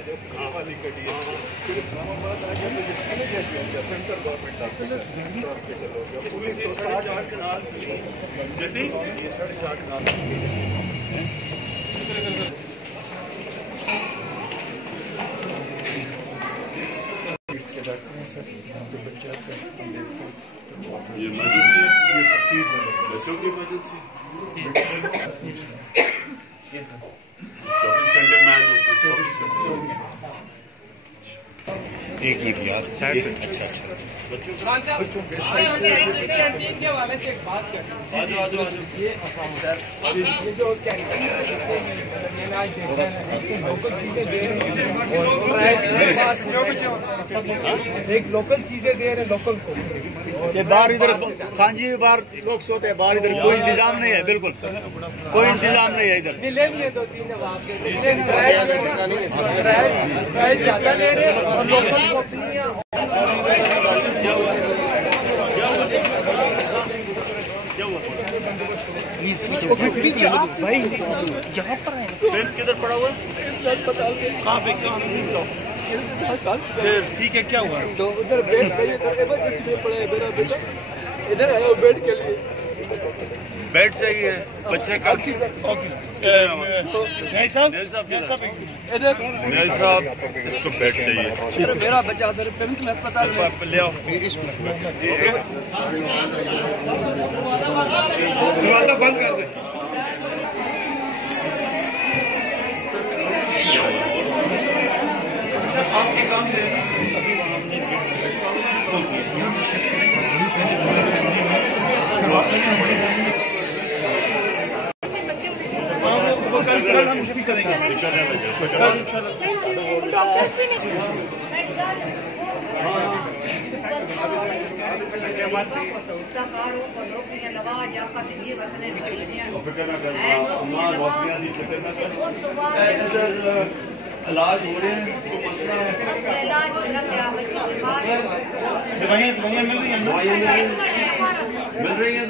वाली कटी है, फिर इस्लामाबाद आ गया तो ये सीनियर हो गया, सेंट्रल गवर्नमेंट हॉस्पिटल हो गया, पुलिस तो 8.5 कनाल जैसे ये 8.5 कनाल ये इमरजेंसी है, ये 30 बच्चों की इमरजेंसी। यस सर, 24 घंटे मैन होती है, 24 घंटे। एक मिनट यार साइड पे। अच्छा के हवाले से एक बात करना। आजो आजो आजो। ये जो क्या मैंने आज देखा है, लोकल चीजें दे रहे हैं, एक लोकल चीजें दे रहे हैं लोकल को। ये बाहर इधर खान जी बाहर लोग सोते हैं, बाहर इधर कोई इंतजाम नहीं है, बिल्कुल कोई इंतजाम नहीं है इधर। मिलेंगे 2-3 जवाब प्राइस ज्यादा ले रहे हैं और लोकल कंपनियां भाई यहाँ पर है। पेन किधर पड़ा हुआ है? कहाँ पे? ठीक है, क्या हुआ? तो उधर बेड चाहिए करके बस इसलिए पड़ा है मेरा बेटा, इधर आया बेड के लिए। बेड चाहिए बच्चे का। साहब इसको बेड चाहिए। मेरा बच्चा उधर पेमेंट में अस्पताल ले आओ। दरवाजा बंद कर दे। आपके काम दे कल हम भी करेंगे। इलाज हो रहे हैं, तो मसला है। दवाइयाँ मिल रही हैं, दवाइयाँ मिल रही हैं।